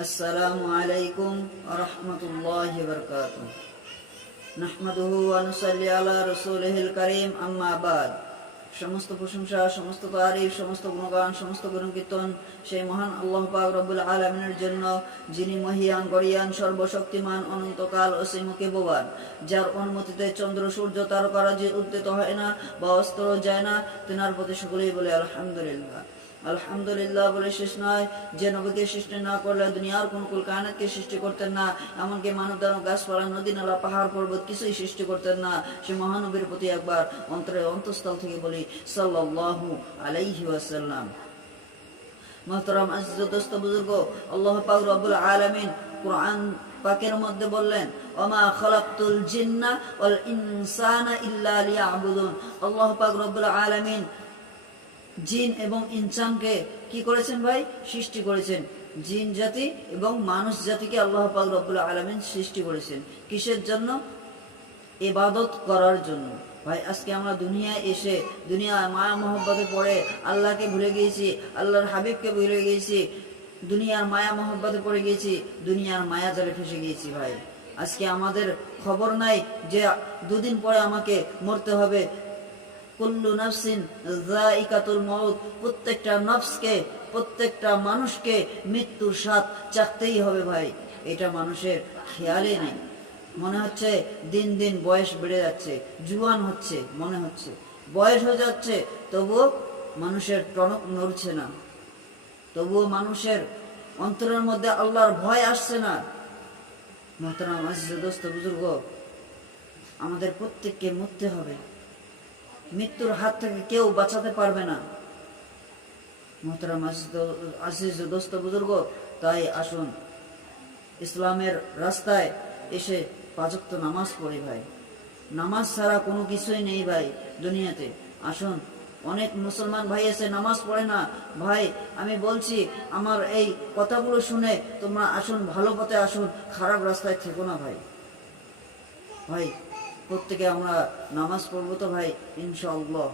السلام عليكم ورحمة الله وبركاته نحمده ونصلي على رسوله الكريم أما بعد সমস্ত প্রশংসা সমস্ত তারিফ সমস্ত গুণগান সমস্ত গুণকীর্তন সেই মহান আল্লাহ পাক রব্বুল আলমিনের জন্য যিনি মহিয়ান গরিয়ান সর্বশক্তিমান অনন্তকাল অসীমকে বোবান যার অনুমতিতে চন্দ্র সূর্য তারকারা যে উদ্যত হয় না বা অস্ত্র যায় না তেনার প্রতি সকলেই বলে আলহামদুলিল্লাহ আলহামদুলিল্লাহ বলে শেষ নয়। যে নবীকে সৃষ্টি না করলে দুনিয়ার কোন কুল কায়নাতকে সৃষ্টি করতেন না, এমনকি মানব দানব গাছপালা, নদী, নালা, পাহাড়, পর্বত কিছুই সৃষ্টি করতেন না। সে মহানবীর প্রতি একবার অন্তরের অন্তঃস্থল থেকে বলি, সাল্লাল্লাহু আলাইহি ওয়াসাল্লাম। মহতরম আজিজ বুজুর্গ, আল্লাহ পাক রব্বুল আলামিন কোরআন পাকের মধ্যে বললেন, ওমা খলাকতুল জিন্না ওয়াল ইনসানা ইল্লা লিয়াবুদুন। আল্লাহ পাক রব্বুল আলামিন জিন এবং ইনসানকে কি করেছেন ভাই? সৃষ্টি করেছেন। জিন জাতি এবং মানুষ জাতিকে আল্লাহ পাক রব্বুল আলামিন সৃষ্টি করেছেন। কিসের জন্য? ইবাদত করার জন্য। ভাই, আজকে আমরা দুনিয়ায় এসে, দুনিয়ায় মায়া মহব্বতে পড়ে, আল্লাহকে ভুলে গিয়েছি, আল্লাহর হাবিবকে ভুলে গিয়েছি, দুনিয়ার মায়া মহব্বতে পড়ে গিয়েছি, দুনিয়ার মায়া জালে ফেসে গিয়েছি ভাই। আজকে আমাদের খবর নাই যে দুদিন পরে আমাকে মরতে হবে। কুল্লু নাফসিন যায়িকাতুল মউত। প্রত্যেকটা নফসকে, প্রত্যেকটা মানুষকে মৃত্যুর স্বাদ চাকতেই হবে ভাই। এটা মানুষের খেয়ালই নেই। মনে হচ্ছে দিন দিন বয়স বেড়ে যাচ্ছে, জুয়ান হচ্ছে, মনে হচ্ছে। বয়স হয়ে যাচ্ছে, তবুও মানুষের টনক নড়ছে না। তবুও মানুষের অন্তরের মধ্যে আল্লাহর ভয় আসছে না। মহতরাম আজিজ দোস্ত বুজুর্গ, আমাদের প্রত্যেককে মরতে হবে। মৃত্যুর হাত থেকে কেউ বাঁচাতে পারবে না। মোহতারাম আজিজ দোস্ত বুজুর্গ, তাই আসুন। ইসলামের রাস্তায় এসে পাঁচক্ত নামাজ পড়ি ভাই। নামাজ ছাড়া কোনো কিছুই নেই ভাই দুনিয়াতে। আসুন, অনেক মুসলমান ভাই এসে নামাজ পড়ে না। ভাই, আমি বলছি, আমার এই কথাগুলো শুনে তোমরা আসুন, ভালো পথে আসুন, খারাপ রাস্তায় থেকো না ভাই। ভাই প্রত্যেকে আমরা নামাজ পড়ব তো ভাই ইনশাআল্লাহ।